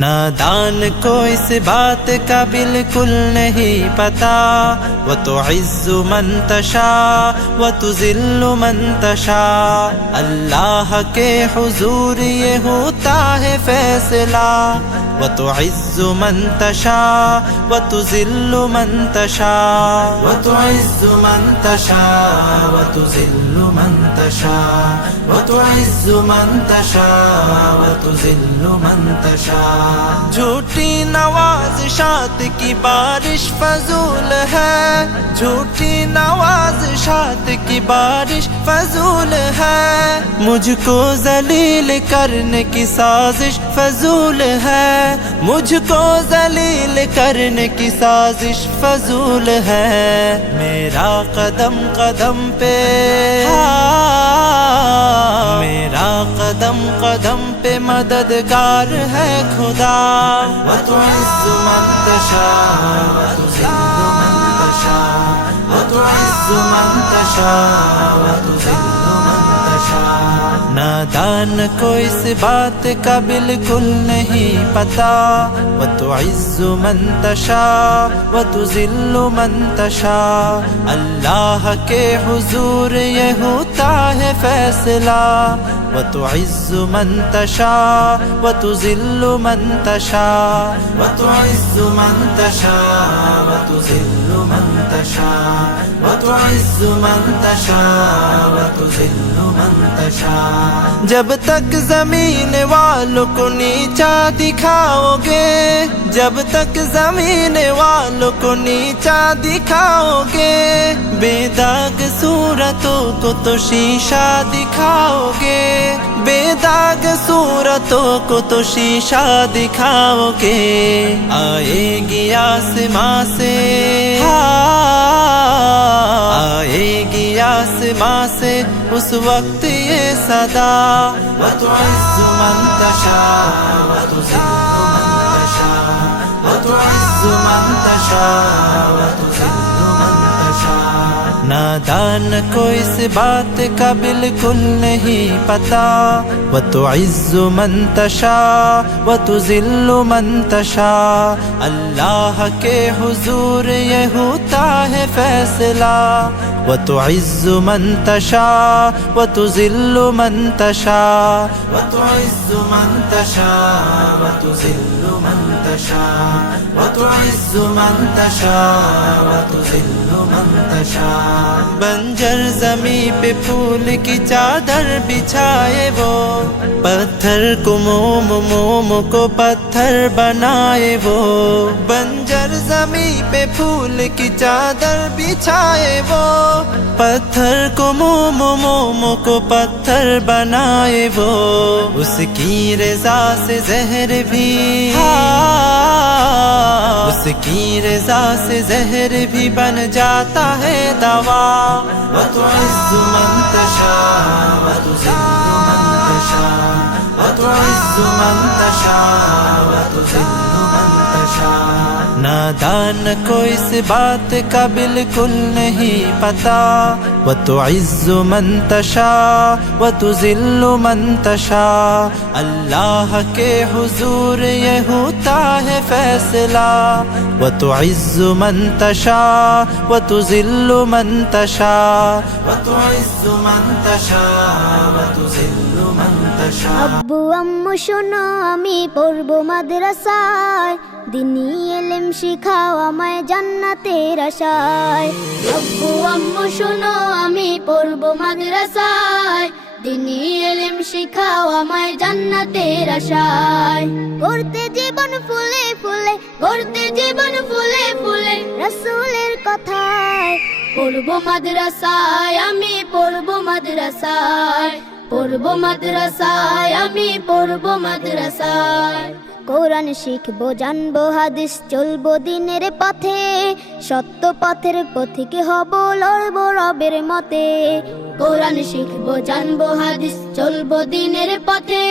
नादान को इस बात का बिल्कुल नहीं पता, वो तो इज़्ज़ु मन तशा वो तो ज़िल्लु मन तशा। अल्लाह के हुजूर ये होता है फैसला, वो तो इज़्ज़ु मन तशा वो तो ज़िल्लु मन तशा। वो तो इज़्ज़ु मन तशा वो तो ज़िल्लु मन तशा। वो तो इज़्ज़ु मन तशा वो तो ज़िल्लु मन तशा। झूठी नवाज़िशात की बारिश फजूल है, झूठी नवाज़िशात की बारिश फजूल है। मुझको जलील करने की साजिश फजूल है, मुझको जलील करने की साजिश फजूल है। मेरा कदम कदम पे मेरा कदम कदम पे मददगार है खुदा। वो तो इज़्ज़ु मन तशा वो तो ज़िल्लु मन तशा। वो तो इज़्ज़ु मन तशा वो तो ज़िल्लु मन तशा। नादान को इस बात का बिल्कुल नहीं पता, वो तो इज़्ज़ु मन तशा वो तो ज़िल्लु मन तशा। अल्लाह के हुजूर ये होता है फैसला, वो तो इज़्ज़ु मन तशा वो तो ज़िल्लु मन तशा। वो तो इज़्ज़ु मन तशा वो तो ज़िल्लु मन तशा। वो तो इज़्ज़ु मन तशा वो तो ज़िल्लु मन तशा। जब तक जमीन वालों को नीचा दिखाओगे, जब तक जमीन वालों को नीचा दिखाओगे, बेदाग सूरतों को तो शीशा दिखाओगे, बेदाग सूरतों को तो शीशा दिखाओगे। आएगी आसमां से आएगी आसमां से उस वक्त ये सदा। वो तो इज़्ज़ु मन तशा वो तो ज़िल्लु मन तशा। वो तो इज़्ज़ु मन तशा वो तो ज़िल्लु मन तशा। नादान को इस बात का बिल्कुल नहीं पता, वो तो इज़्ज़ु मन तशा वो तो ज़िल्लु मन तशा। अल्लाह के हुजूर ये होता है फैसला, वो तो इज़्ज़ु मन तशा वो तो ज़िल्लु मन तशा। वो तो इज़्ज़ु मन तशा वो तो ज़िल्लु मन तशा। वो तो इज़्ज़ु मन तशा वो तो ज़िल्लु मन तशा। बंजर ज़मीं पे फूल की चादर बिछाए वो, पत्थर को मोम मोम को पत्थर बनाए वो। बंजर ज़मीं पे फूल की चादर बिछाए वो, पत्थर को मोम मोम को पत्थर बनाए वो। उसकी रज़ा से ज़हर भी उसकी रज़ा से ज़हर भी बन जाता है दवा। वो तो इज़्ज़ु मन तशा वो तो ज़िल्लु मन तशा। वो तो इज़्ज़ु मन तशा वो तो ज़िल्लु मन तशा। नादान को इस बात का बिल्कुल नहीं पता, वो तो इज़्ज़ु मन तशा वो तो ज़िल्लु मन तशा। अल्लाह के हुजूर ये होता है फैसला, वो तो इज़्ज़ु मन तशा वो तो ज़िल्लु मन तशा। वो तो इज़्ज़ु मन तशा वो तो ज़िल्लु मन तशा। আব্বু আম্মু শোনো আমি পড়বো মাদ্রাসায়, দিনী ইলম শিখাও আমায় জান্নাতের আশায়। আব্বু আম্মু শোনো আমি পড়বো মাদ্রাসায়, দিনী ইলম শিখাও আমায় জান্নাতের আশায়। গড়তে জীবন ফুলে ফুলে গড়তে জীবন ফুলে ফুলে রাসূলের কথায়। পড়বো মাদ্রাসায় আমি পড়বো মাদ্রাসায়, পড়বো মাদ্রাসায় আমি পড়বো মাদ্রাসায়। কোরআন শিখবো জানবো হাদিস চলবো দিনের পথে, সত্য পথের পথিক হব লড়বো রবের মতে। কোরআন শিখবো জানবো হাদিস চলবো দিনের পথে,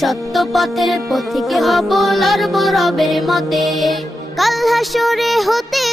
সত্য পথের পথিক হব লড়বো রবের মতে। কাল হাসরে হতে